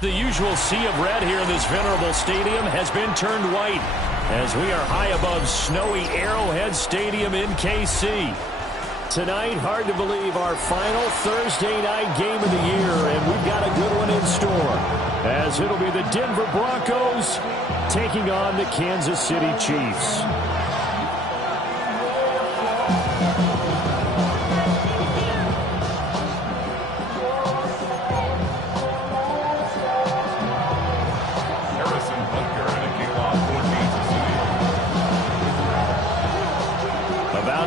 The usual sea of red here in this venerable stadium has been turned white as we are high above snowy Arrowhead Stadium in KC. Tonight, hard to believe, our final Thursday night game of the year, and we've got a good one in store, as it'll be the Denver Broncos taking on the Kansas City Chiefs.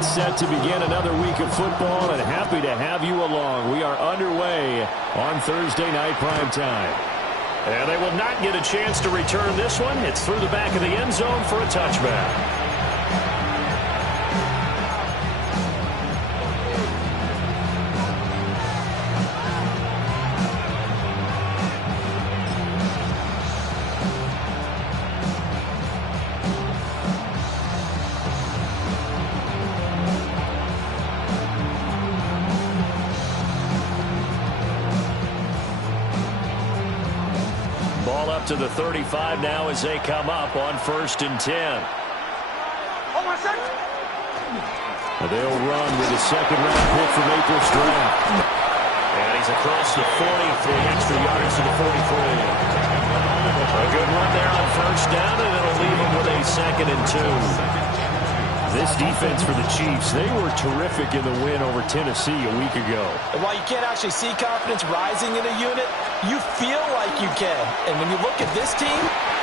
Set to begin another week of football, and happy to have you along. We are underway on Thursday night primetime. And they will not get a chance to return this one. It's through the back of the end zone for a touchback. To the 35 now as they come up on 1st and 10. They'll run with a second-round pick from April's draft. And he's across the 40, 3 extra yards to the 43. A good run there on 1st down, and it'll leave him with a 2nd and 2. This defense for the Chiefs, they were terrific in the win over Tennessee a week ago. And while you can't actually see confidence rising in a unit, you feel like you can. And when you look at this team,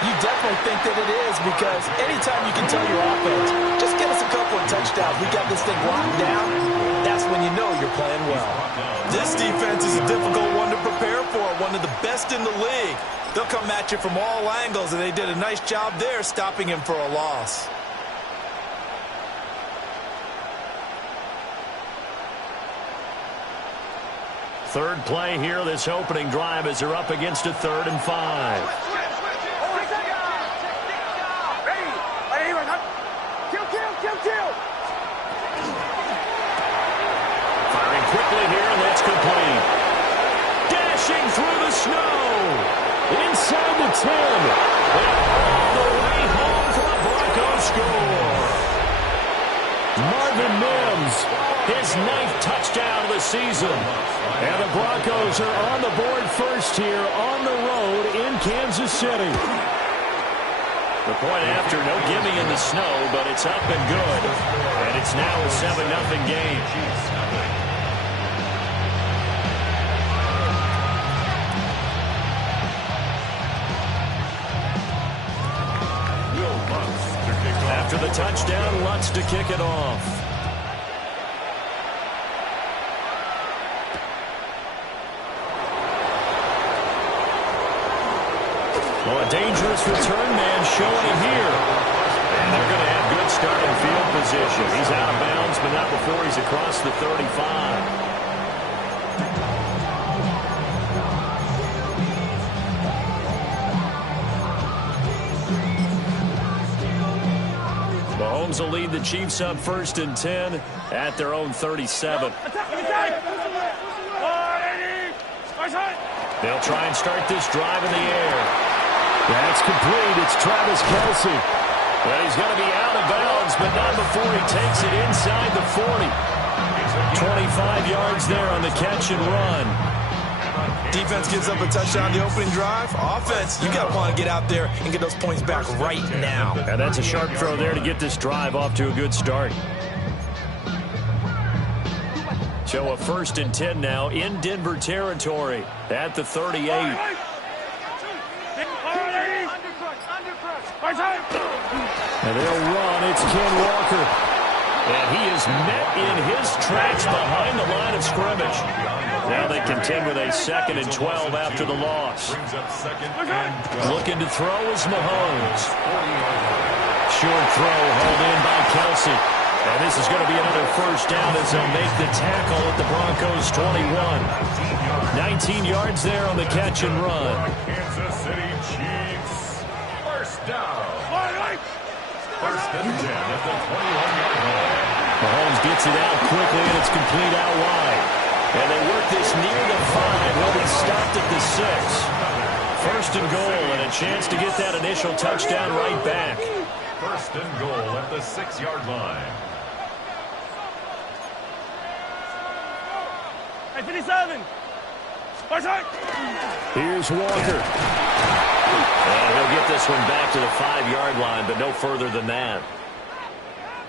you definitely think that it is, because anytime you can tell your offense, just get us a couple of touchdowns, we got this thing locked down, that's when you know you're playing well. This defense is a difficult one to prepare for, one of the best in the league. They'll come at you from all angles, and they did a nice job there stopping him for a loss. Third play here, this opening drive, as they're up against a 3rd and 5. Firing quickly here, and that's complete. Dashing through the snow. Inside the 10. And all the way home for a Broncos score. Marvin Mims, his 9th touchdown of the season. And the Broncos are on the board first here on the road in Kansas City. The point after, no gimme in the snow, but it's up and good. And it's now a 7-0 game. After the touchdown, Lutz to kick it off. Well, a dangerous return man showing it here. And they're going to have good starting field position. He's out of bounds, but not before he's across the 35. Mahomes will lead the Chiefs up 1st and 10 at their own 37. They'll try and start this drive in the air. That's complete. It's Travis Kelce. Well, he's going to be out of bounds, but not before he takes it inside the 40. 25 yards there on the catch and run. Defense gives up a touchdown the opening drive. Offense, you got to want to get out there and get those points back right now. And that's a sharp throw there to get this drive off to a good start. So a 1st and 10 now in Denver territory at the 38. And they'll run. It's Ken Walker. And he is met in his tracks behind the line of scrimmage. Now they contend with a 2nd and 12 after the loss. Looking to throw is Mahomes. Short throw hauled in by Kelce. And this is going to be another 1st down as they'll make the tackle at the Broncos 21. 19 yards there on the catch and run. Kansas City Chiefs. 1st down. 1st and 10 at the 21-yard line. Mahomes gets it out quickly, and it's complete out wide. And they work this near the 5. He'll be stopped at the 6. first and goal, and a chance to get that initial touchdown right back. First and goal at the 6-yard line. Hey, 57. Here's Walker. And he'll get this one back to the 5-yard line, but no further than that.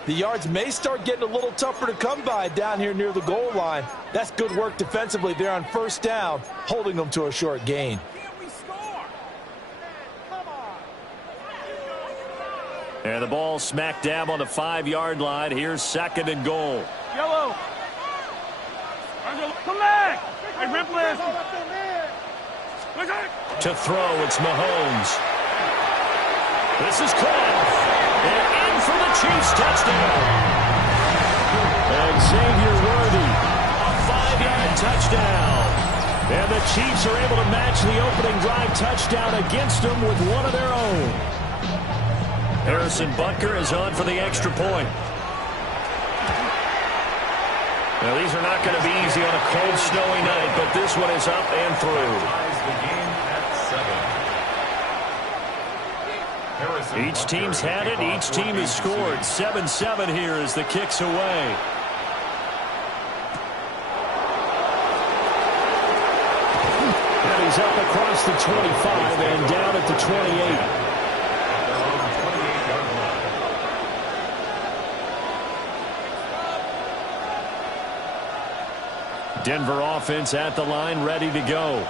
The yards may start getting a little tougher to come by down here near the goal line. That's good work defensively there on first down, holding them to a short gain. And the ball smack dab on the 5-yard line. Here's second and goal. Yellow. Come back. Hey, Ripley. To throw, it's Mahomes. This is caught. And in for the Chiefs touchdown. And Xavier Worthy, a 5-yard touchdown. And the Chiefs are able to match the opening drive touchdown against them with one of their own. Harrison Butker is on for the extra point. Now, these are not going to be easy on a cold, snowy night, but this one is up and through. Each team's had it. Each team has scored. 7-7 here as the kick's away. And he's up across the 25 and down at the 28. Denver offense at the line, ready to go.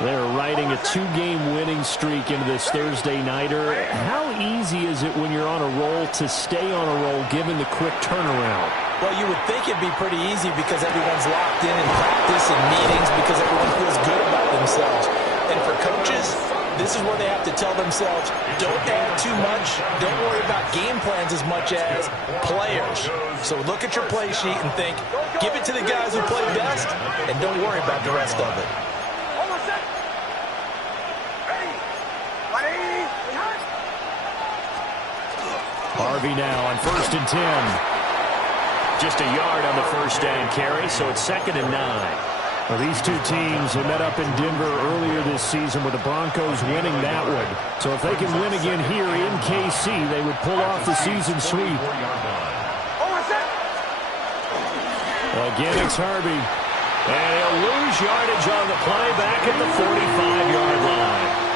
They're riding a 2-game winning streak into this Thursday nighter. How easy is it when you're on a roll to stay on a roll given the quick turnaround? Well, you would think it'd be pretty easy because everyone's locked in practice and meetings because everyone feels good about themselves. And for coaches, this is where they have to tell themselves, don't add too much, don't worry about game plans as much as players. So look at your play sheet and think, give it to the guys who play best, and don't worry about the rest of it. Harvey now on 1st and 10. Just a yard on the first down carry, so it's 2nd and 9. Well, these two teams have met up in Denver earlier this season with the Broncos winning that one. So if they can win again here in KC, they would pull off the season sweep. Again, it's Harvey. And he'll lose yardage on the play back at the 45-yard line.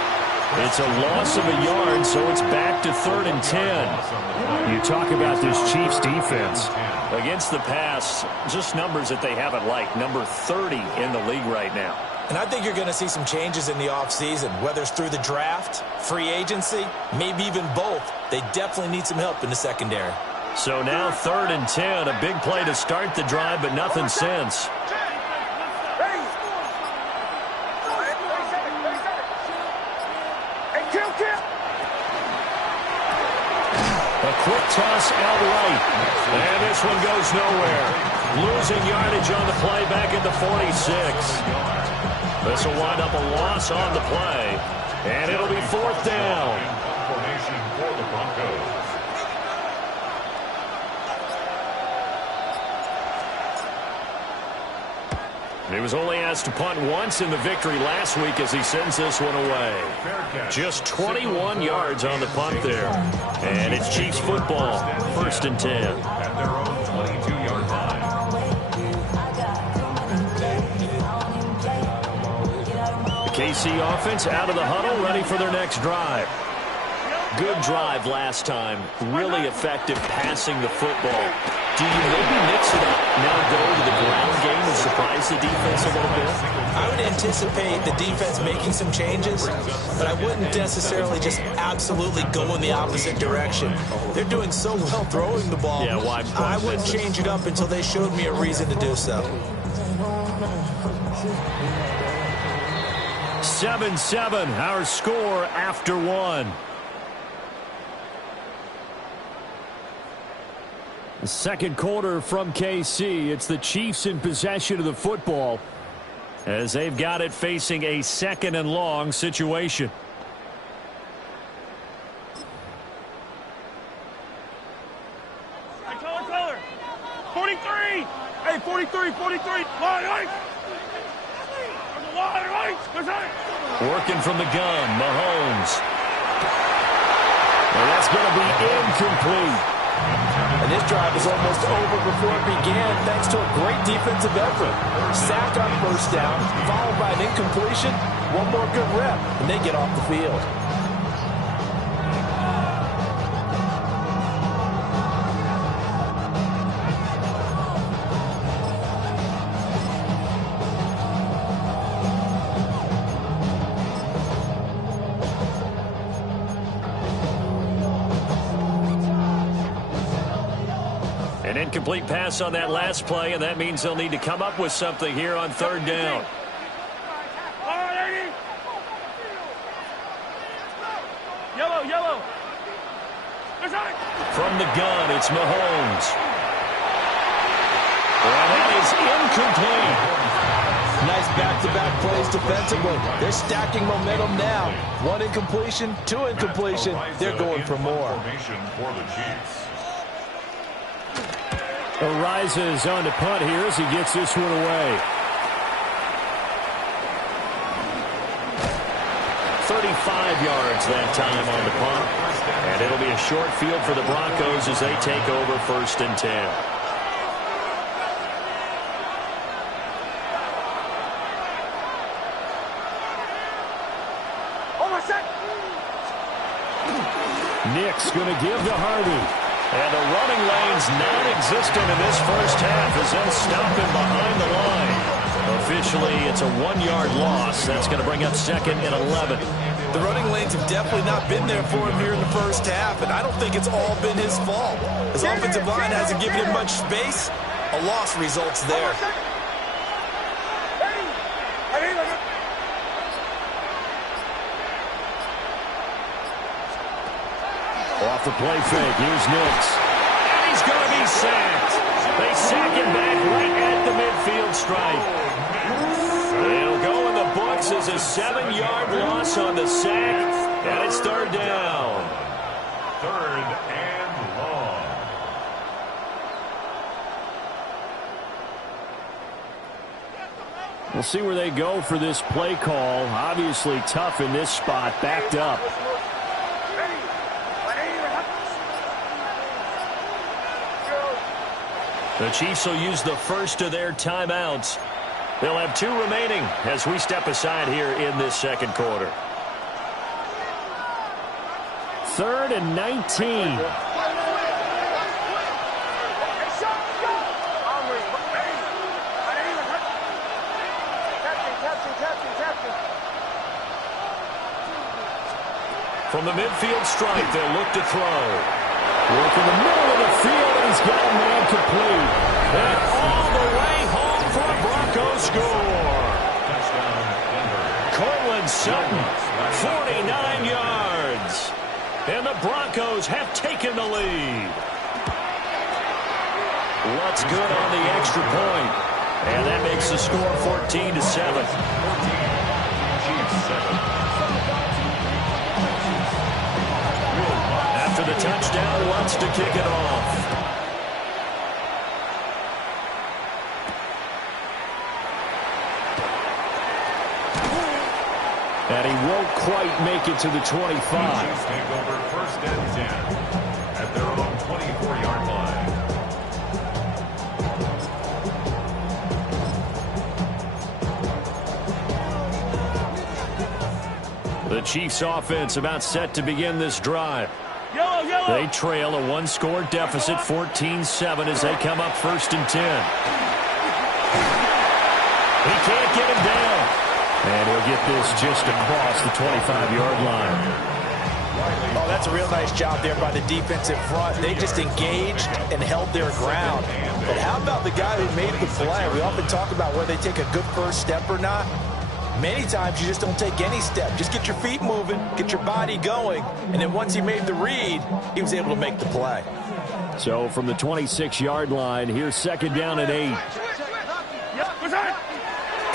It's a loss of a yard, so it's back to 3rd and 10. You talk about this Chiefs defense. Against the pass, just numbers that they haven't liked. Number 30 in the league right now. And I think you're going to see some changes in the offseason, whether it's through the draft, free agency, maybe even both. They definitely need some help in the secondary. So now 3rd and 10, a big play to start the drive, but nothing since. A quick toss out right. And this one goes nowhere. Losing yardage on the play back at the 46. This will wind up a loss on the play. And it'll be 4th down. Formation for the Broncos. He was only asked to punt once in the victory last week as he sends this one away. Just 21 yards on the punt there. And it's Chiefs football, 1st and 10. At their own 22-yard line. The KC offense out of the huddle, ready for their next drive. Good drive last time. Really effective passing the football. Do you maybe mix it up, now go to the ground game and surprise the defense a little bit? I would anticipate the defense making some changes, but I wouldn't necessarily just absolutely go in the opposite direction. They're doing so well throwing the ball. Yeah, why? I wouldn't change it up until they showed me a reason to do so. 7-7, our score after one. The second quarter from KC. It's the Chiefs in possession of the football as they've got it facing a 2nd and long situation. Hey, color. 43. Hey, 43. Line right. There's a line right. Working from the gun, Mahomes. And that's going to be incomplete. And this drive was almost over before it began thanks to a great defensive effort. Sack on first down, followed by an incompletion. One more good rep, and they get off the field. An incomplete pass on that last play, and that means they'll need to come up with something here on third down. Yellow. From the gun, it's Mahomes. And that is incomplete. Nice back-to-back plays defensively. They're stacking momentum now. One incompletion, two incompletion. They're going for more. Ariza is on to punt here as he gets this one away. 35 yards that time on the punt. And it'll be a short field for the Broncos as they take over 1st and 10. Nick's going to give to Harvey. And the running lane's non-existent in this first half as they'll stop him behind the line. Officially, it's a 1-yard loss. That's going to bring up 2nd and 11. The running lanes have definitely not been there for him here in the first half, and I don't think it's all been his fault. His offensive line hasn't given him much space. A loss results there. Off the play fake, here's Nix. And he's going to be sacked. They sack him back right at the midfield stripe. It'll go in the books as a 7-yard loss on the sack, and it's third down. 3rd and long. We'll see where they go for this play call. Obviously tough in this spot, backed up. The Chiefs will use the first of their timeouts. They'll have 2 remaining as we step aside here in this second quarter. 3rd and 19. From the midfield stripe, they'll look to throw. Work in the middle of the field, and he's got a man complete. And all the way home for a Broncos score. Cortland Sutton, 49 yards. And the Broncos have taken the lead. What's good on the extra point? And that makes the score 14-7. After the touchdown, wants to kick it off. And he won't quite make it to the 25. Chiefs take over 1st and 10 at their own 24-yard line. The Chiefs offense about set to begin this drive. Yellow. They trail a 1-score deficit, 14-7, as they come up 1st and 10. He can't get him down. And he'll get this just across the 25-yard line. Oh, that's a real nice job there by the defensive front. They just engaged and held their ground. But how about the guy who made the play? We often talk about whether they take a good first step or not. Many times you just don't take any step. Just get your feet moving, get your body going, and then once he made the read, he was able to make the play. So from the 26-yard line, here's 2nd down and 8.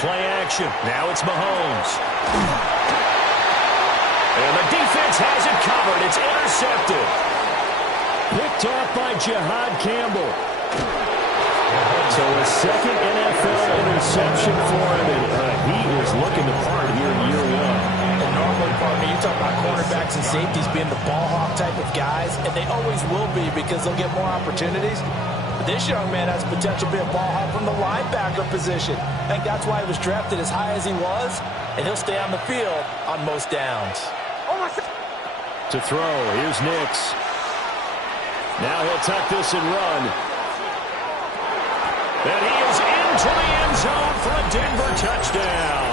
Play action. Now it's Mahomes. And the defense has it covered. It's intercepted. Picked off by Jihad Campbell. So a 2nd NFL interception for him, and he is looking the part here in year 1. talk about cornerbacks and safeties being the ball hawk type of guys, and they always will be because they'll get more opportunities. But this young man has potential to be a ball hawk from the linebacker position. I think that's why he was drafted as high as he was, and he'll stay on the field on most downs. To throw, here's Nix. Now he'll tuck this and run. And he is into the end zone for a Denver touchdown.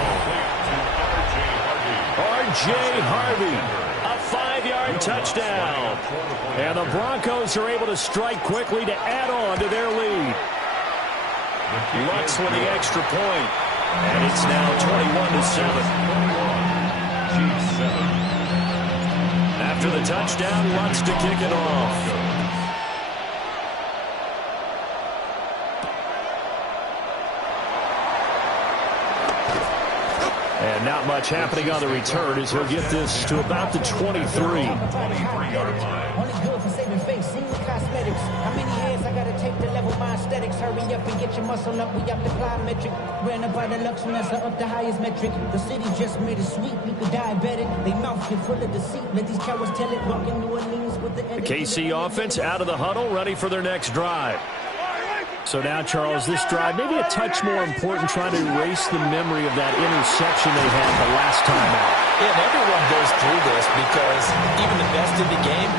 R.J. Harvey, a 5-yard touchdown. And the Broncos are able to strike quickly to add on to their lead. Lutz with the extra point. And it's now 21-7. After the touchdown, Lutz to kick it off. And not much happening on the return as he'll get this to about the 23. 23-yard line. Only good for saving face, single cosmetics. How many hairs I gotta take to level my aesthetics? Hurry up and get your muscle up, we up the plyometric. Ran up by the Lux when that's up the highest metric. The city just made it sweet, people diabetic. They mouth get full of deceit, let these cowards tell it. Walking New Orleans with the KC offense out of the huddle, ready for their next drive. So now, Charles, this drive, maybe a touch more important, trying to erase the memory of that interception they had the last time out. Yeah, and everyone goes through this because even the best in the game,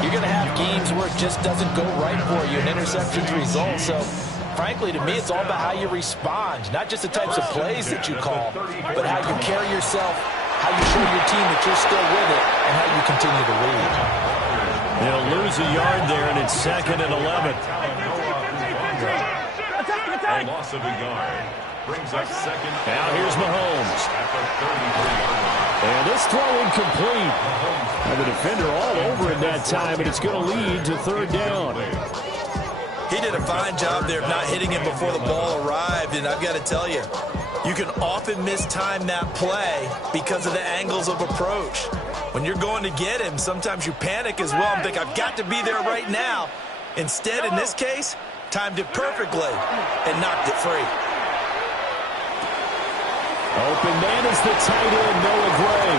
you're going to have games where it just doesn't go right for you, and interceptions result. So, frankly, to me, it's all about how you respond, not just the types of plays that you call, but how you carry yourself, how you show your team that you're still with it, and how you continue to lead. They'll lose a yard there, and it's 2nd and 11. A loss of a yard brings up 2nd. Now here's Mahomes. At the 33-yard line. And this throw incomplete. And the defender all over it that time, and it's going to lead to 3rd down. He did a fine job there of not hitting him before the ball arrived, and I've got to tell you, you can often mistime that play because of the angles of approach. When you're going to get him, sometimes you panic as well and think, I've got to be there right now. Instead, in this case, timed it perfectly and knocked it free. Open man is the tight end, Noah Gray.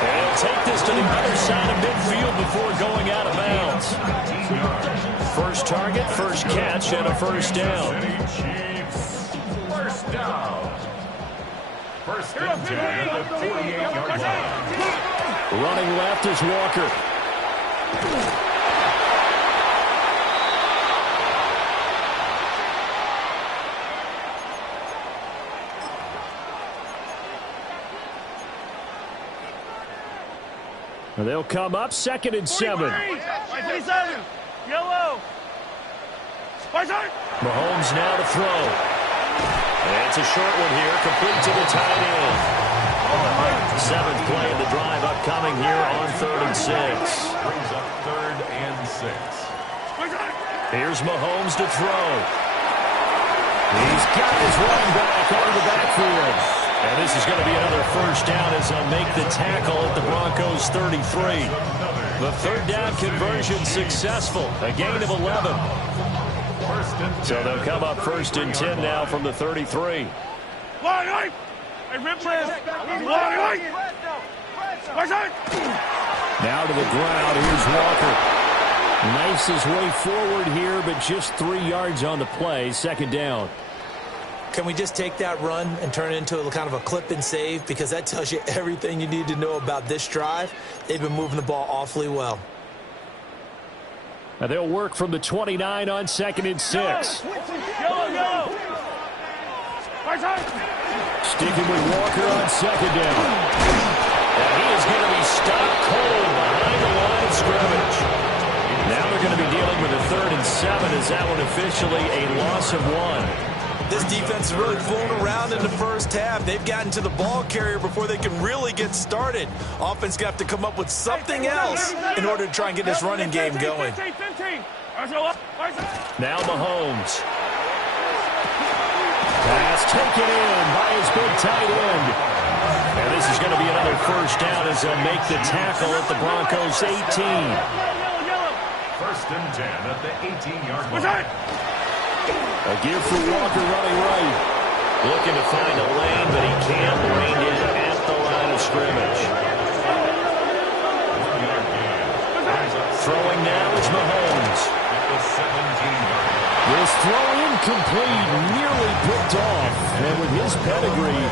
And he'll take this to the other side of midfield before going out of bounds. First target, first catch, and a first down. Chiefs. First down. First and 10 at the 48-yard line. Running left is Walker. They'll come up 2nd and 7. Yellow. Mahomes now to throw. And it's a short one here, complete to the tight end. 7th play of the drive upcoming here on 3rd and 6. Brings up 3rd and 6. Here's Mahomes to throw. He's got his running back out of the backfield. And this is going to be another first down as they'll make the tackle at the Broncos 33. The 3rd down conversion successful. A gain of 11. So they'll come up 1st and 10 now from the 33. Now to the ground. Here's Walker. Knifes his way forward here, but just 3 yards on the play. 2nd down. Can we just take that run and turn it into a kind of a clip and save? Because that tells you everything you need to know about this drive. They've been moving the ball awfully well. Now they'll work from the 29 on 2nd and 6. Yellow. Sticking with Walker on 2nd down. And he is going to be stopped cold behind the line of scrimmage. Now they're going to be dealing with a 3rd and 7 as that one officially a loss of 1. This defense has really flown around in the first half. They've gotten to the ball carrier before they can really get started. Offense going to have to come up with something else in order to try and get this running game going. Now Mahomes. Pass taken in by his big tight end. And this is going to be another first down as they'll make the tackle at the Broncos 18. 1st and 10 at the 18-yard line. A give for Walker running right. Looking to find a lane, but he can't. Reined in at the line of scrimmage. And with his pedigree,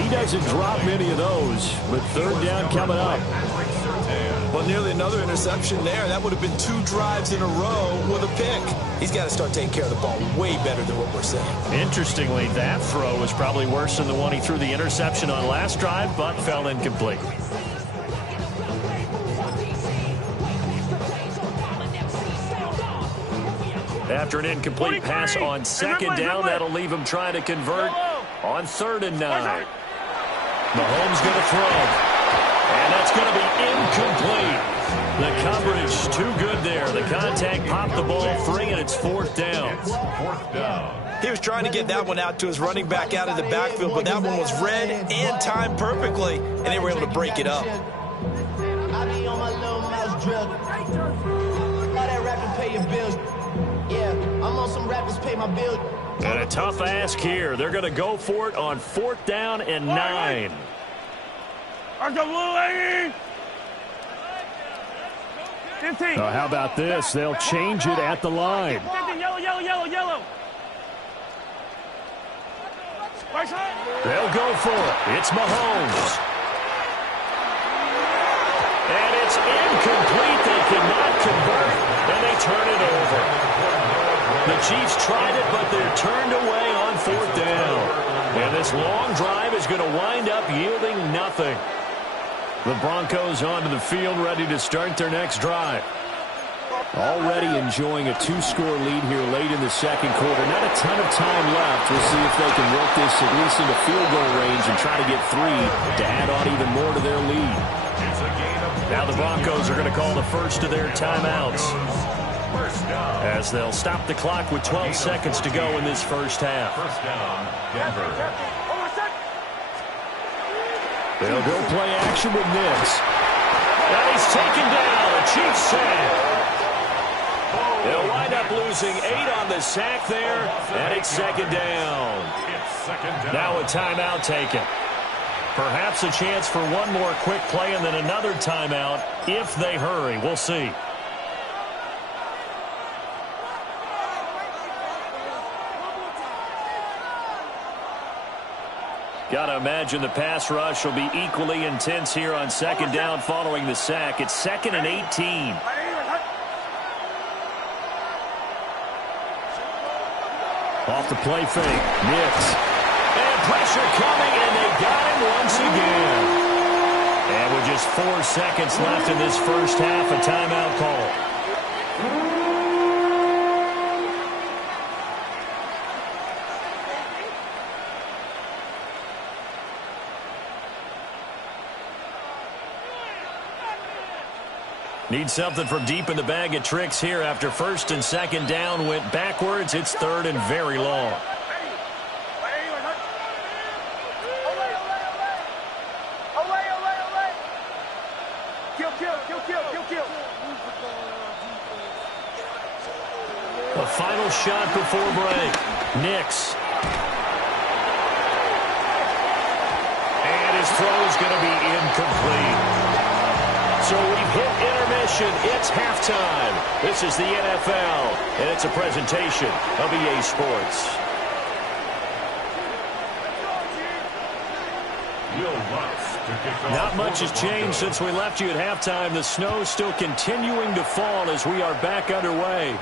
he doesn't drop many of those. But third down coming up. Well, nearly another interception there. That would have been 2 drives in a row with a pick. He's got to start taking care of the ball way better than what we're seeing. Interestingly, that throw was probably worse than the one he threw the interception on last drive, but fell incomplete. After an incomplete pass on second down, that'll leave him trying to convert on 3rd and 9. Mahomes going to throw. And that's going to be incomplete. The coverage too good there. The contact popped the ball free, and it's 4th down. He was trying to get that one out to his running back out of the backfield, but that one was read and timed perfectly, and they were able to break it up. I be on my little mouse drill. All that rapping pay your bills. Yeah, I'm on some rappers pay my bills. And a tough ask here. They're going to go for it on 4th down and 9. How about this? They'll change it at the line. Yellow. They'll go for it. It's Mahomes. And it's incomplete. They cannot convert, and they turn it over. The Chiefs tried it, but they're turned away on 4th down. And this long drive is going to wind up yielding nothing. The Broncos onto the field, ready to start their next drive. Already enjoying a 2-score lead here late in the second quarter. Not a ton of time left. We'll see if they can work this at least into field goal range and try to get 3 to add on even more to their lead. Now the Broncos are going to call the first of their timeouts, as they'll stop the clock with 12 seconds to go in this first half. First down, Denver. They'll go play action with Nix. And he's taken down. A Chiefs sack. They'll wind up losing 8 on the sack there, and it's second down. Now a timeout taken. Perhaps a chance for one more quick play and then another timeout if they hurry. We'll see. Got to imagine the pass rush will be equally intense here on second down following the sack. It's 2nd and 18. Off the play fake. Nix. And pressure coming, and they got him once again. And with just 4 seconds left in this first half, a timeout call. Need something from deep in the bag of tricks here after 1st and 2nd down went backwards. It's 3rd and very long. A final shot before break. Nix. And his throw is going to be incomplete. So we've hit intermission. It's halftime. This is the NFL, and it's a presentation of EA Sports. Not much has changed since we left you at halftime. The snow still continuing to fall as we are back underway.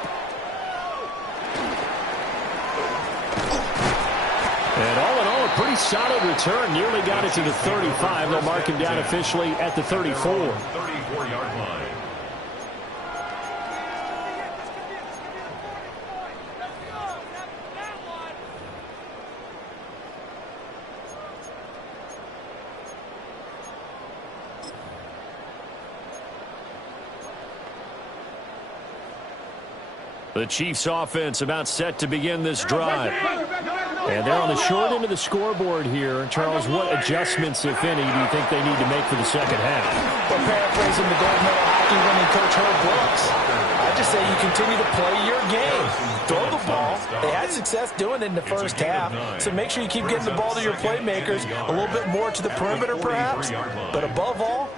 And all in all, a pretty solid return. Nearly got it to the 35. They'll mark him down officially at the 34. 34-yard line. The Chiefs offense about set to begin this drive. And they're on the short end of the scoreboard here. Charles, what adjustments, if any, do you think they need to make for the second half? Well, paraphrasing the gold medal hockey winning coach Herb Brooks, I just say you continue to play your game. Throw the ball. They had success doing it in the first half, so make sure you keep getting the ball to your playmakers, a little bit more to the perimeter perhaps, but above all,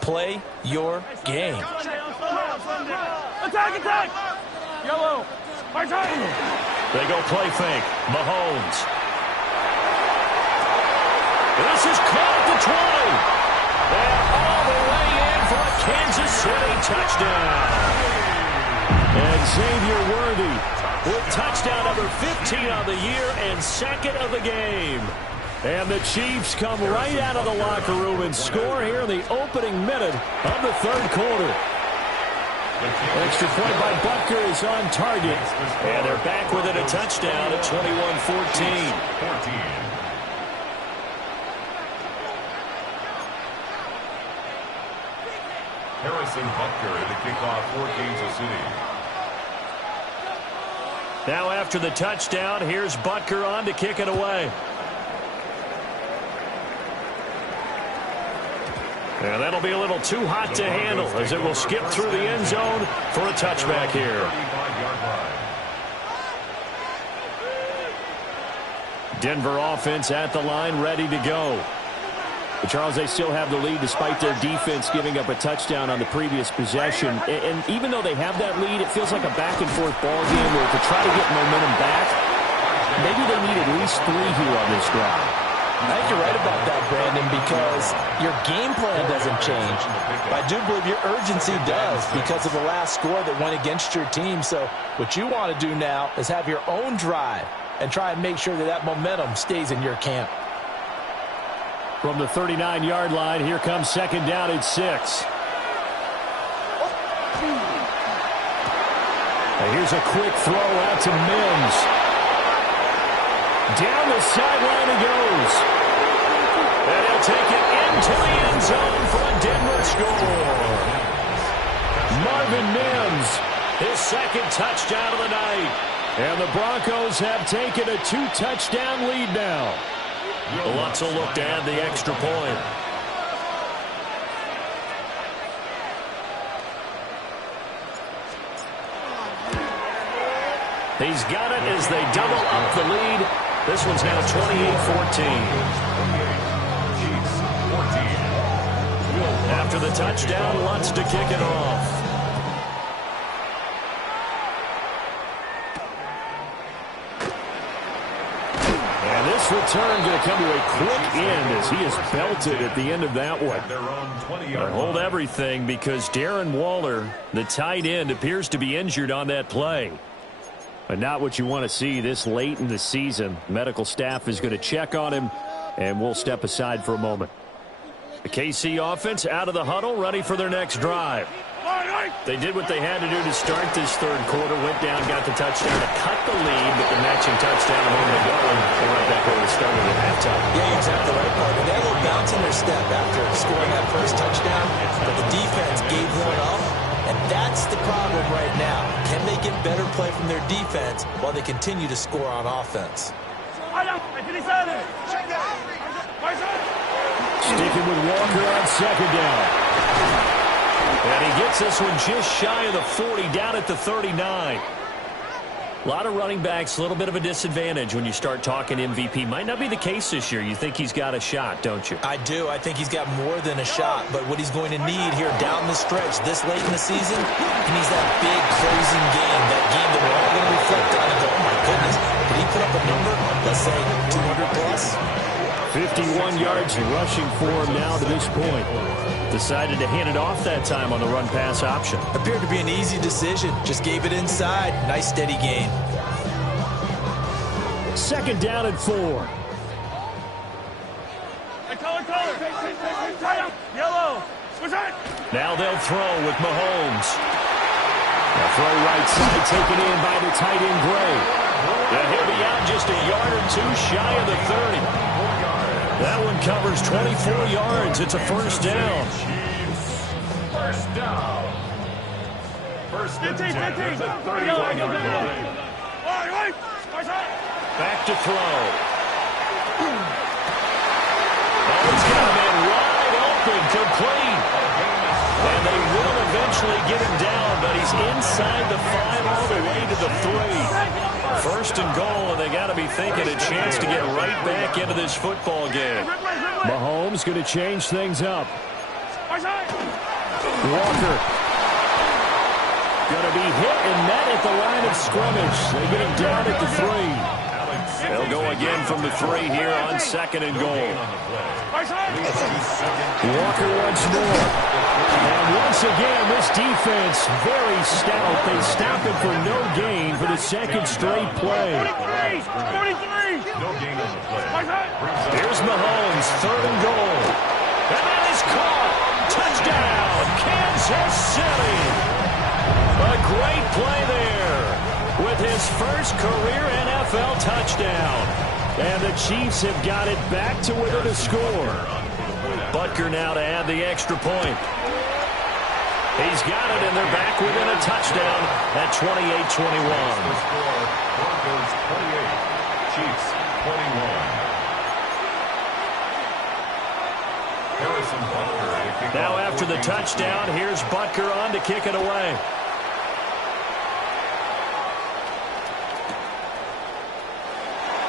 play your game. Attack! Yellow! They go play fake. Mahomes. This is caught at the 20. And all the way in for a Kansas City touchdown. And Xavier Worthy with touchdown number 15 on the year and second of the game. And the Chiefs come right out of the locker room and score here in the opening minute of the third quarter. Extra point by Butker is on target. And they're back within a touchdown at 21-14. Harrison Butker to kick off for Kansas City. Now after the touchdown, here's Butker on to kick it away. And that'll be a little too hot to handle as it will skip through the end zone for a touchback here. Denver offense at the line, ready to go. But Charles, they still have the lead despite their defense giving up a touchdown on the previous possession. And even though they have that lead, it feels like a back-and-forth ball game where to try to get momentum back, maybe they need at least 3 here on this drive. I think you're right about that, Brandon, because your game plan doesn't change. But I do believe your urgency does because of the last score that went against your team. So what you want to do now is have your own drive and try and make sure that that momentum stays in your camp. From the 39-yard line, here comes second down at 6. And here's a quick throw out to Mims. Down the sideline he goes. And he'll take it into the end zone for a Denver score. Marvin Mims, his second touchdown of the night. And the Broncos have taken a 2-touchdown lead now. The Lutz will look to add the extra point. He's got it as they double up the lead. This one's now 28-14. After the touchdown, Lutz to kick it off. And this return going to come to a quick end as he is belted at the end of that one. And hold everything because Darren Waller, the tight end, appears to be injured on that play. But not what you want to see this late in the season. Medical staff is going to check on him, and we'll step aside for a moment. The KC offense out of the huddle, ready for their next drive. They did what they had to do to start this third quarter, went down, got the touchdown to cut the lead, but the matching touchdown a moment ago, and they're right back where we started at halftime. Yeah, you're exactly right, Mark. They had a little bounce in their step after scoring that first touchdown, but the defense gave one up. And that's the problem right now. Can they get better play from their defense while they continue to score on offense? Sticking with Walker on second down. And he gets this one just shy of the 40, down at the 39. A lot of running backs, a little bit of a disadvantage when you start talking MVP. Might not be the case this year. You think he's got a shot, don't you? I do. I think he's got more than a shot. But what he's going to need here down the stretch this late in the season, he needs that big closing game, that game that we're all going to reflect on and go, oh, my goodness, did he put up a number, let's say, 200 plus? 51 yards rushing for him now to this point. Decided to hand it off that time on the run-pass option. Appeared to be an easy decision. Just gave it inside. Nice steady gain. Second down and 4. Yellow. Now they'll throw with Mahomes. A throw right side taken in by the tight end Gray. And he'll be out just a yard or two shy of the 30. That one covers 24 yards. It's a first down. First down. First and 10 at the 31-yard line. Back to throw. Oh, it's got a man wide open, complete. And they will eventually get him down, but he's inside the 5 all the way to the 3. First and goal, and they got to be thinking a chance to get right back into this football game. Mahomes going to change things up. Walker going to be hit and met at the line of scrimmage. They get him down at the 3. They'll go again from the 3 here on 2nd and goal. Walker once more. And once again, this defense very stout. They stop it for no gain for the 2nd straight play. 43! No gain on the play. Here's Mahomes, 3rd and goal. And that is caught. Touchdown, Kansas City. A great play there with his first career NFL touchdown. And the Chiefs have got it back to within a score. Butker now to add the extra point. He's got it, and they're back within a touchdown at 28-21. Broncos 28, Chiefs 21. Harrison Butker to kick Now off after the touchdown, here's Butker on to kick it away.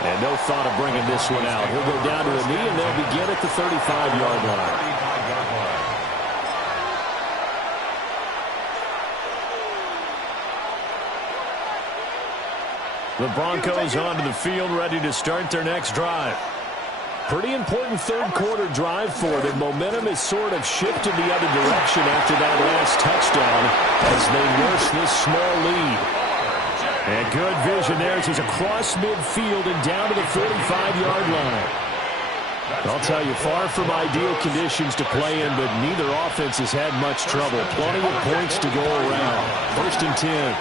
And no thought of bringing this one out. He'll go down to a knee, and they'll begin at the 35-yard line. The Broncos onto the field, ready to start their next drive. Pretty important third-quarter drive for them. Momentum has sort of shifted the other direction after that last touchdown as they nurse this small lead. And good vision there as he's across midfield and down to the 45-yard line. I'll tell you, far from ideal conditions to play in, but neither offense has had much trouble. Plenty of points to go around. 1st and 10.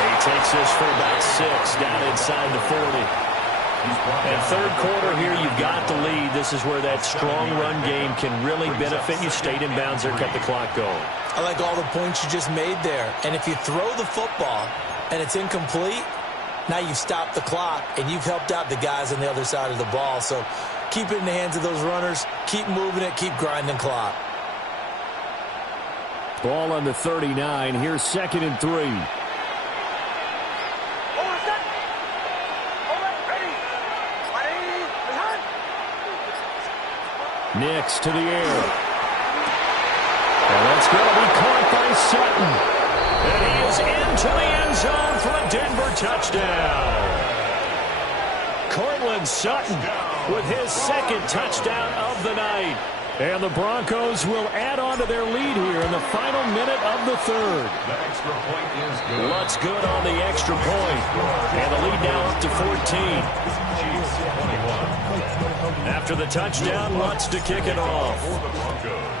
He takes this for about 6 down inside the 40. And third quarter here, you've got the lead. This is where that strong run game can really benefit you. Stayed in bounds there, kept the clock going. I like all the points you just made there. And if you throw the football and it's incomplete, now you've stopped the clock and you've helped out the guys on the other side of the ball. So keep it in the hands of those runners. Keep moving it. Keep grinding clock. Ball on the 39. Here's 2nd and 3. Nix to the air. And that's going to be caught by Sutton. And he is into the end zone for a Denver touchdown. Courtland Sutton with his 2nd touchdown of the night. And the Broncos will add on to their lead here in the final minute of the 3rd. The extra point is good. Lutz good on the extra point. And the lead now up to 14. Chiefs 21. After the touchdown, Lutz to kick it off. For the Broncos.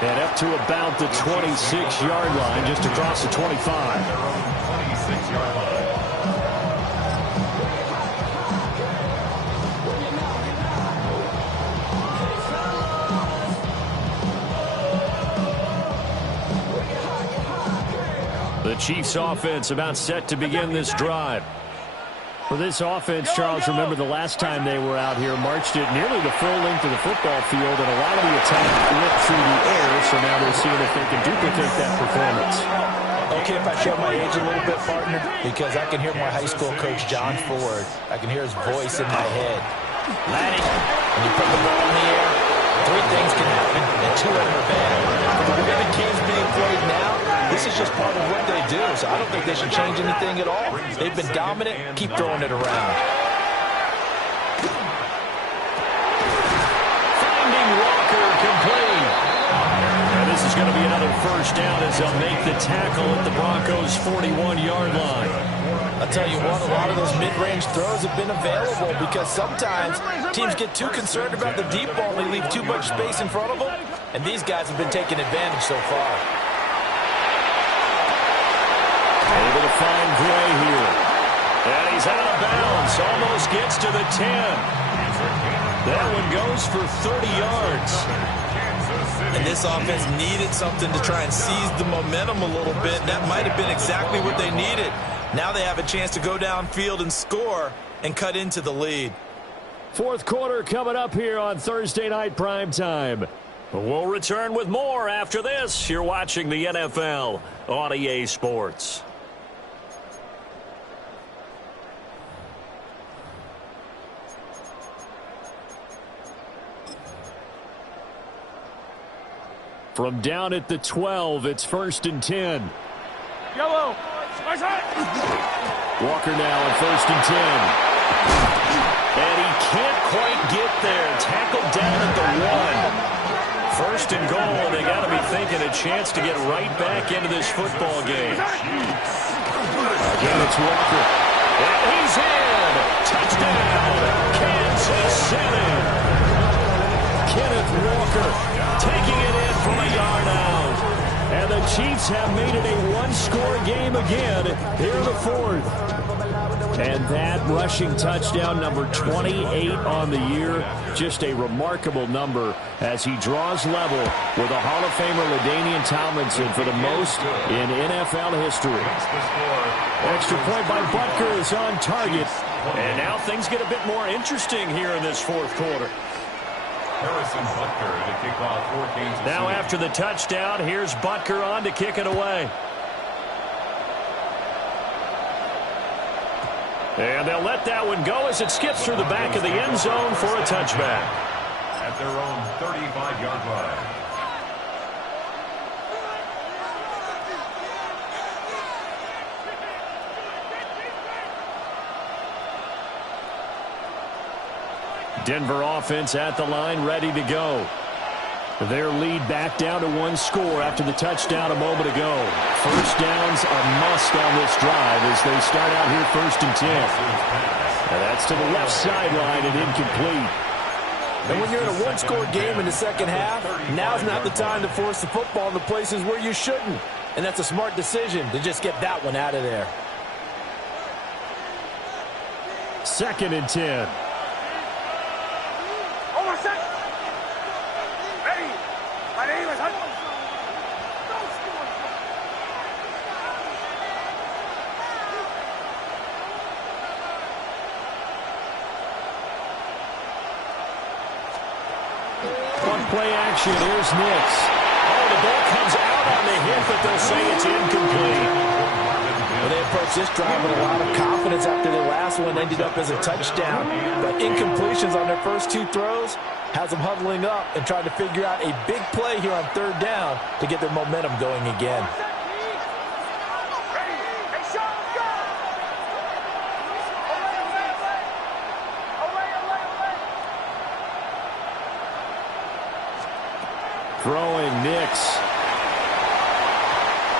And up to about the 26-yard line, just across the 25. Their own 26-yard line. The Chiefs offense about set to begin this drive. For this offense, Charles, remember the last time they were out here, marched it nearly the full length of the football field, and a lot of the attack went through the air, so now they're seeing if they can duplicate that performance. Okay, if I show my age a little bit, partner, because I can hear my high school coach, John Ford. I can hear his voice in my head. Laddie, when you put the ball in the air, 3 things can happen, and 2 of them are bad. The way the game's being played now, this is just part of what they do, so I don't think they should change anything at all. They've been dominant. Keep throwing it around. Finding Walker complete. And this is going to be another first down as they'll make the tackle at the Broncos' 41-yard line. I'll tell you what, a lot of those mid-range throws have been available because sometimes teams get too concerned about the deep ball and they leave too much space in front of them, and these guys have been taking advantage so far. Able to find Gray here. And he's out of bounds. Almost gets to the 10. That one goes for 30 yards. And this offense needed something to try and seize the momentum a little bit, and that might have been exactly what they needed. Now they have a chance to go downfield and score and cut into the lead. 4th quarter coming up here on Thursday Night Primetime. We'll return with more after this. You're watching the NFL on EA Sports. From down at the 12, it's 1st and 10. Yellow. Walker now on 1st and 10. And he can't quite get there. Tackled down at the 1. 1st and goal, and they got to be thinking a chance to get right back into this football game. Again, it's Walker. And he's in. Touchdown, Kansas City. Kenneth Walker taking it in from a yard out. And the Chiefs have made it a one-score game again here in the 4th. And that rushing touchdown, number 28 on the year, just a remarkable number as he draws level with a Hall of Famer, LaDainian Tomlinson, for the most in NFL history. Extra point by Butker is on target. And now things get a bit more interesting here in this 4th quarter. Harrison Butker to kick off for Kansas City. Now after the touchdown, here's Butker on to kick it away. And they'll let that one go as it skips through the back of the end zone for a touchback. At their own 35-yard line. Denver offense at the line, ready to go. Their lead back down to 1 score after the touchdown a moment ago. First down's a must on this drive as they start out here 1st and 10. And that's to the left sideline and incomplete. And when you're in a one-score game in the second half, now's not the time to force the football in the places where you shouldn't. And that's a smart decision to just get that one out of there. 2nd and 10. Play action. Here's Nix. Oh, the ball comes out on the hit, but they'll say it's incomplete. Well, they approached this drive with a lot of confidence after their last one ended up as a touchdown. But incompletions on their first 2 throws has them huddling up and trying to figure out a big play here on 3rd down to get their momentum going again. Throwing Nix.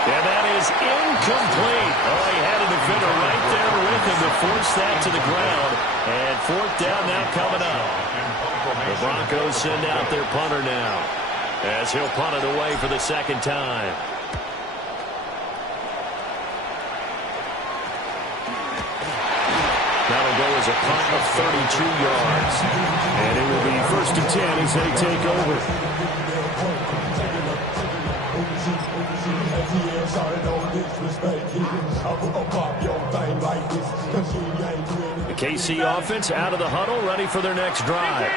And that is incomplete. Oh, he had a defender right there with him to force that to the ground. And 4th down now coming up. The Broncos send out their punter now as he'll punt it away for the 2nd time. That'll go as a punt of 32 yards. And it will be 1st and 10 as they take over. The KC offense out of the huddle, ready for their next drive.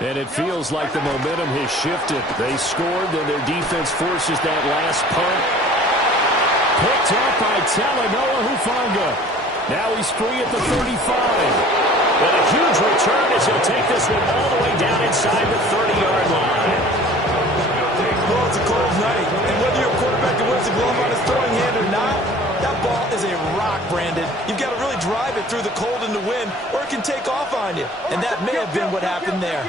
And it feels like the momentum has shifted. They scored, then their defense forces that last punt. Picked up by Talanoa Hufanga. Now he's free at the 35. And a huge return as he'll take this one all the way down inside the 30-yard line. Well, it's a cold night, and whether you're a quarterback that wears the glove on his throwing hand or not, that ball is a rock, Brandon. You've got to really drive it through the cold and the wind, or it can take off on you. And that may have been what happened there.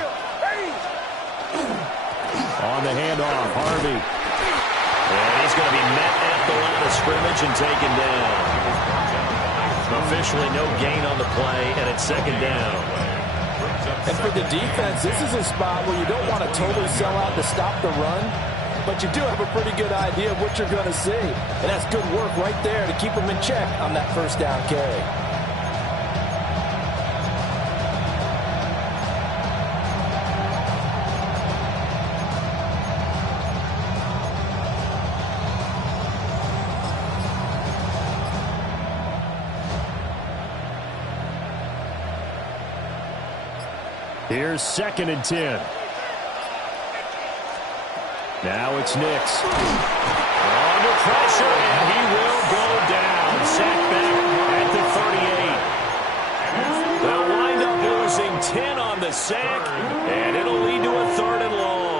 On the handoff, Harvey. And he's going to be met at the line of scrimmage and taken down. Officially no gain on the play, and it's 2nd down. And for the defense, this is a spot where you don't want to totally sell out to stop the run, but you do have a pretty good idea of what you're going to see. And that's good work right there to keep them in check on that 1st down carry. Here's 2nd and 10. Now it's Nix. Under pressure, and he will go down. Sacked back at the 38. They'll wind up losing 10 on the sack, and it'll lead to a 3rd and long.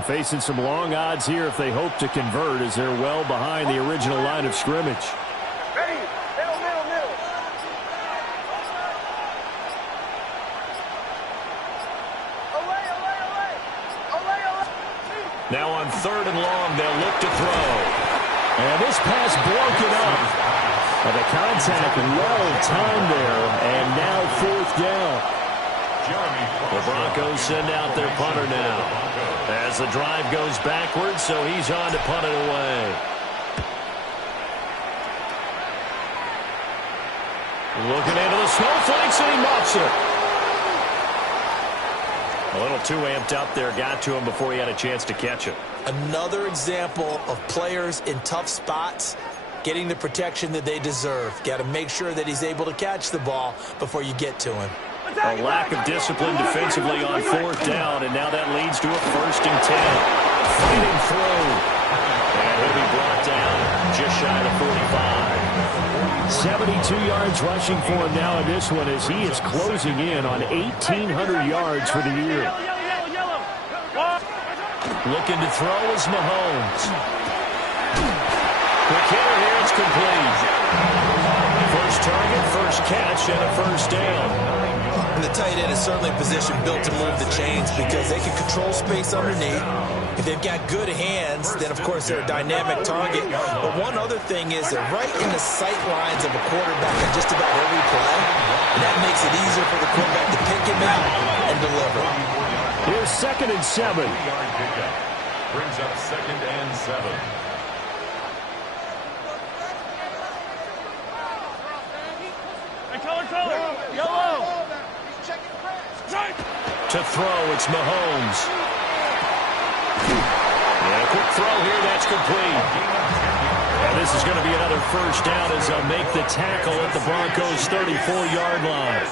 Facing some long odds here if they hope to convert, as they're well behind the original line of scrimmage. Ready? Middle, middle, middle. Away, away, away. Away, away. Now on 3rd and long, they'll look to throw. And this pass broken up. The contact well timed there, and now 4th down. The Broncos send out their punter now as the drive goes backwards, so he's on to punt it away. Looking into the snowflakes, and he muffs it. A little too amped up there, got to him before he had a chance to catch it. Another example of players in tough spots getting the protection that they deserve. Got to make sure that he's able to catch the ball before you get to him. A lack of discipline defensively on 4th down, and now that leads to a 1st and 10. Fighting through. And he'll be brought down just shy of 45. 72 yards rushing for him now in this one as he is closing in on 1,800 yards for the year. Looking to throw is Mahomes. Quick hitter here, it's complete. First target, first catch, and a 1st down. And the tight end is certainly a position built to move the chains because they can control space underneath. If they've got good hands, then, of course, they're a dynamic target. But one other thing is they're right in the sight lines of a quarterback on just about every play. And that makes it easier for the quarterback to pick him out and deliver. Here's 2nd and 7. Brings up 2nd and 7. Color. Yellow. To throw, it's Mahomes. Yeah, quick throw here, that's complete. And this is going to be another 1st down as they'll make the tackle at the Broncos' 34-yard line.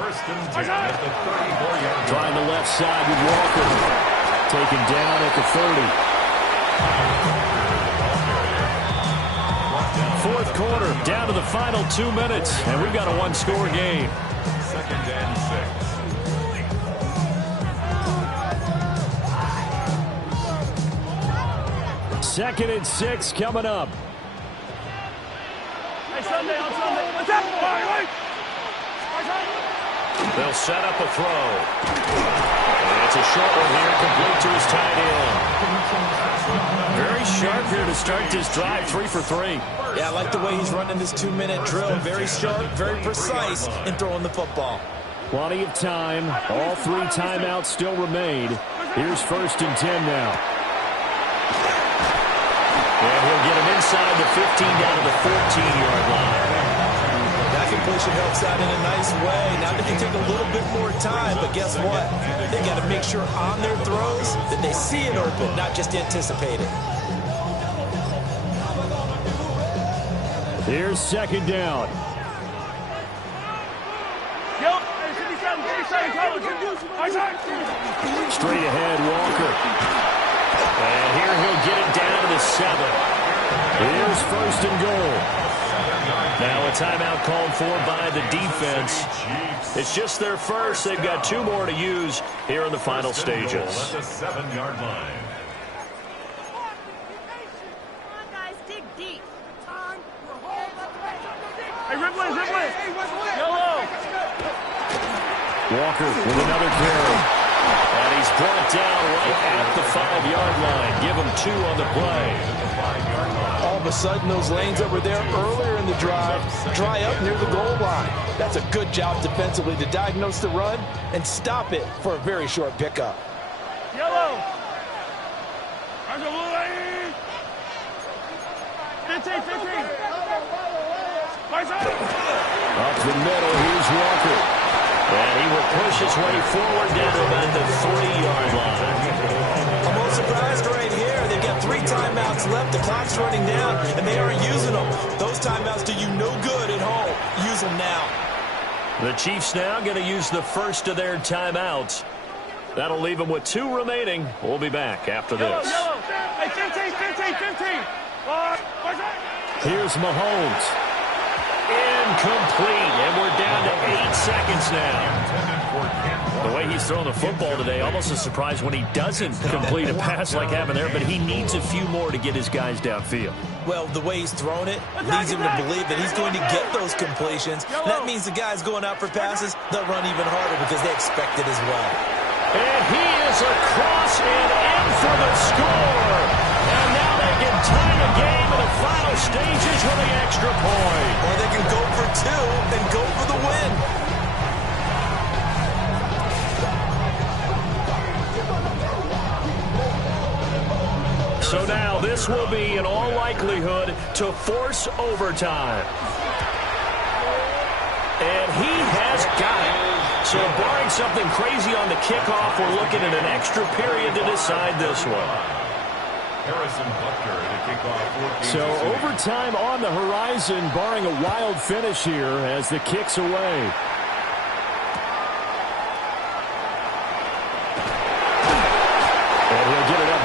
1st and 10 at the 34-yard line. Trying the left side with Walker. Taken down at the 30. 4th quarter, down to the final 2 minutes, and we've got a 1-score game. 2nd and 6. 2nd and 6 coming up. Hey, Sunday, on Sunday. What's up? Wait. They'll set up a throw. And it's a short one here, complete to his tight end. Very sharp here to start this drive, 3 for 3. Yeah, I like the way he's running this 2-minute drill. Very sharp, very precise in throwing the football. Plenty of time. All 3 timeouts still remain. Here's 1st and 10 now. And he'll get him inside the 15 down to the 14-yard line. That completion helps out in a nice way. Now they can take a little bit more time, but guess what? They got to make sure on their throws that they see it open, not just anticipate it. Here's 2nd down. Straight ahead, Walker. And here he'll get it down to the 7. Here's 1st and goal. Now a timeout called for by the defense. It's just their first. They've got 2 more to use here in the final stages. At the 7-yard line. Hey, Ripley. Yellow. Walker with another carry. And he's brought down right at the 5-yard line. Give him 2 on the play. All of a sudden, those lanes that were there earlier in the drive dry up near the goal line. That's a good job defensively to diagnose the run and stop it for a very short pickup. Yellow. 15. Up the middle, here's Walker. And he will push his way forward down to about the 3-yard line. I'm most surprised right here. They've got 3 timeouts left. The clock's running down, and they aren't using them. Those timeouts do you no good at home. Use them now. The Chiefs now going to use the first of their timeouts. That'll leave them with 2 remaining. We'll be back after this. Yellow. Hey, 15. Here's Mahomes. Incomplete, and we're down to 8 seconds now. The way he's throwing the football today, almost a surprise when he doesn't complete a pass like having there, but he needs a few more to get his guys downfield. Well, the way he's thrown it leads him to believe that he's going to get those completions. That means the guys going out for passes, they'll run even harder because they expect it as well. And he is across and in for the score. And now they can tie the game in the final stages with the extra point. Or they can go for 2 and go for the win. So now this will be, in all likelihood, to force overtime. And he has got it. So barring something crazy on the kickoff, we're looking at an extra period to decide this one. Harrison Butker to kick off. So overtime on the horizon, barring a wild finish here as the kick's away.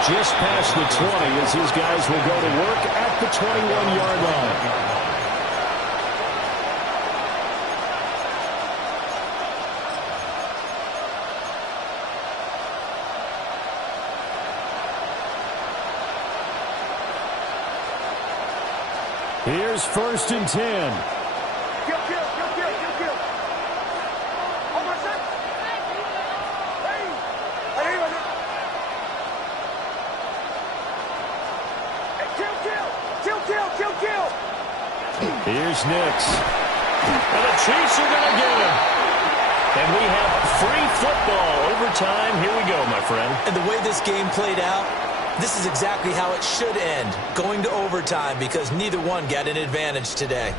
Just past the 20 as his guys will go to work at the 21-yard line. Here's 1st and 10. Here's Nix. And the Chiefs are going to get him. And we have free football overtime. Here we go, my friend. And the way this game played out, this is exactly how it should end, going to overtime, because neither one got an advantage today.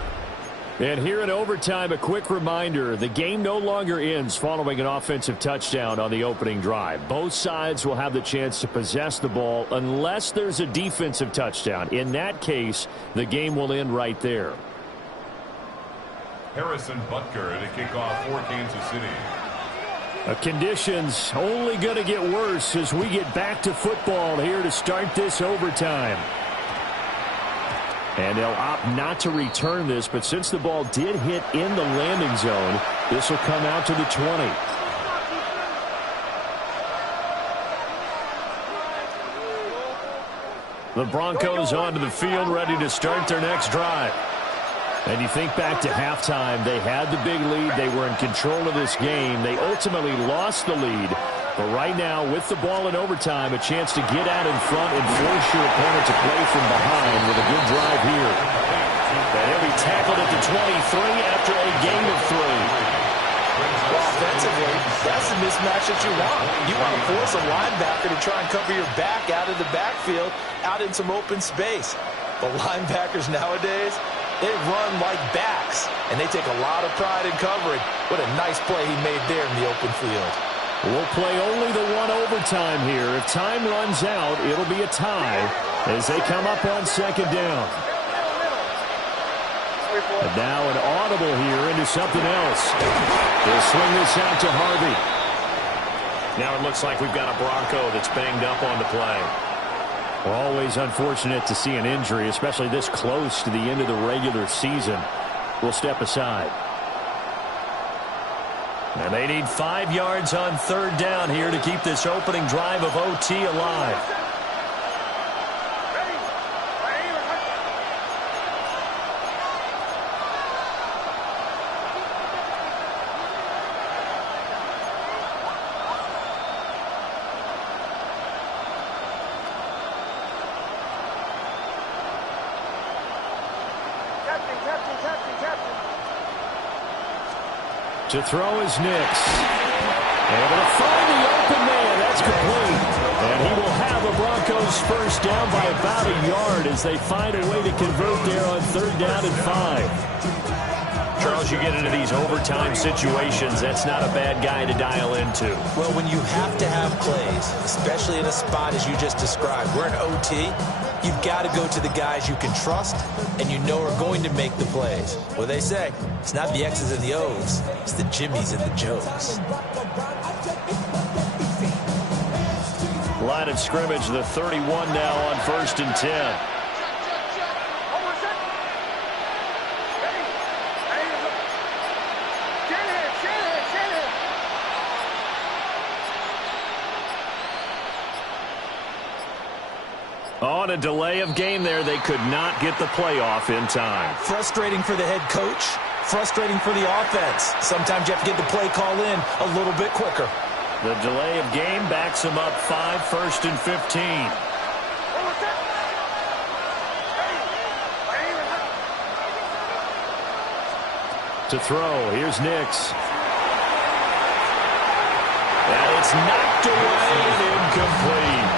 And here in overtime, a quick reminder, the game no longer ends following an offensive touchdown on the opening drive. Both sides will have the chance to possess the ball unless there's a defensive touchdown. In that case, the game will end right there. Harrison Butker to kick off for Kansas City. Conditions only going to get worse as we get back to football here to start this overtime. And they'll opt not to return this, but since the ball did hit in the landing zone, this will come out to the 20. The Broncos onto the field, ready to start their next drive. And you think back to halftime, they had the big lead. They were in control of this game. They ultimately lost the lead. But right now, with the ball in overtime, a chance to get out in front and force your opponent to play from behind with a good drive here. And he'll be tackled at the 23 after a gain of 3. Well, offensively, that's the mismatch that you want. You want to force a linebacker to try and cover your back out of the backfield, out in some open space. But linebackers nowadays, they run like backs, and they take a lot of pride in covering. What a nice play he made there in the open field. We'll play only the one overtime here. If time runs out, it'll be a tie as they come up on 2nd down. And now an audible here into something else. They'll swing this out to Harvey. Now it looks like we've got a Bronco that's banged up on the play. Well, always unfortunate to see an injury, especially this close to the end of the regular season. We'll step aside. And they need 5 yards on 3rd down here to keep this opening drive of OT alive. To throw is Nix. Able to find the open man. That's complete. And he will have the Broncos 1st down by about a yard as they find a way to convert there on 3rd down and 5. Charles, you get into these overtime situations, that's not a bad guy to dial into. Well, when you have to have plays, especially in a spot as you just described, we're in OT, you've got to go to the guys you can trust and you know are going to make the plays. Well, they say, it's not the X's and the O's, it's the Jimmys and the Joes. Line of scrimmage, the 31 now on 1st and 10. on a delay of game there. They could not get the playoff in time. Frustrating for the head coach. Frustrating for the offense. Sometimes you have to get the play call in a little bit quicker. The delay of game backs them up 5, 1st and 15. To throw, here's Nix. And it's knocked away and incomplete.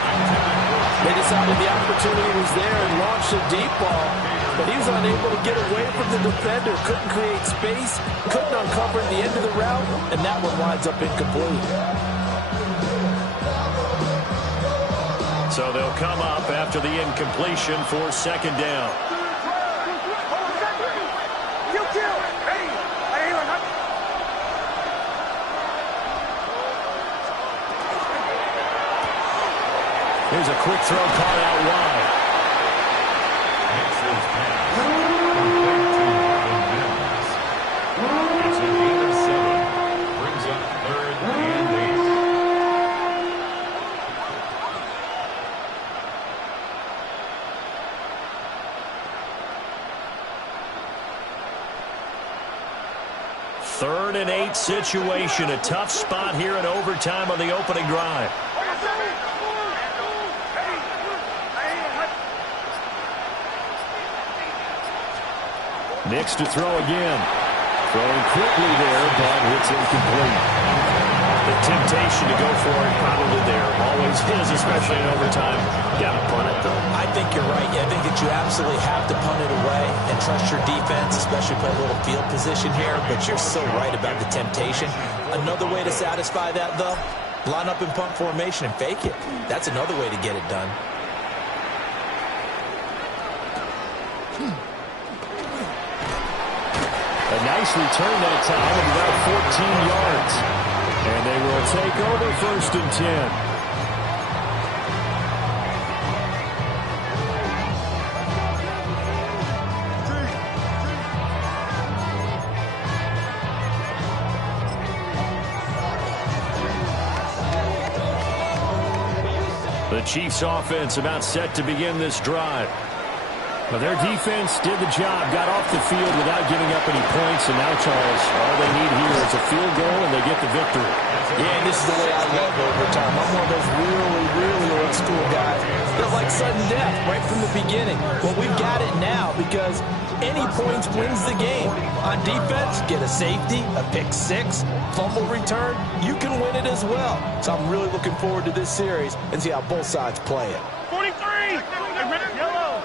They decided the opportunity was there and launched a deep ball, but he was unable to get away from the defender, couldn't create space, couldn't uncover the end of the route, and that one winds up incomplete. So they'll come up after the incompletion for 2nd down. Here's a quick throw caught out wide. Nix's pass. Complete to Mims. It's an 8-7. Brings up 3rd and 8. 3rd and 8 situation. A tough spot here in overtime on the opening drive. Nix to throw again. Throwing quickly there, but it's incomplete. The temptation to go for it probably there. Always is, especially in overtime. Got to punt it, though. I think you're right. I think that you absolutely have to punt it away and trust your defense, especially play a little field position here. But you're so right about the temptation. Another way to satisfy that, though, line up in punt formation and fake it. That's another way to get it done. A nice return that time of about 14 yards. And they will take over 1st and 10. The Chiefs offense about set to begin this drive. Well, their defense did the job, got off the field without giving up any points, and now, Charles, all they need here is a field goal, and they get the victory. Yeah, and this is the way I love overtime. I'm one of those really, really old school guys that like sudden death right from the beginning. Well, we've got it now because any points wins the game. On defense, get a safety, a pick six, fumble return, you can win it as well. So I'm really looking forward to this series and see how both sides play it. 43! Yellow!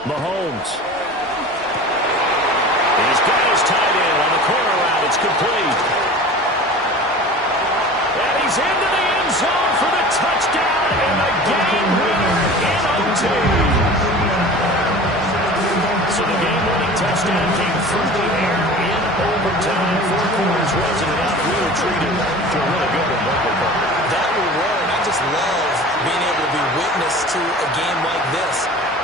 Mahomes. He's got his tight end on the corner route. It's complete. And he's into the end zone for the touchdown and the game winner in OT. So the game-winning touchdown came through the air in overtime. 4 quarters wasn't enough. We were treated to a really good one. That we were, and I just love being able to be witness to a game like this.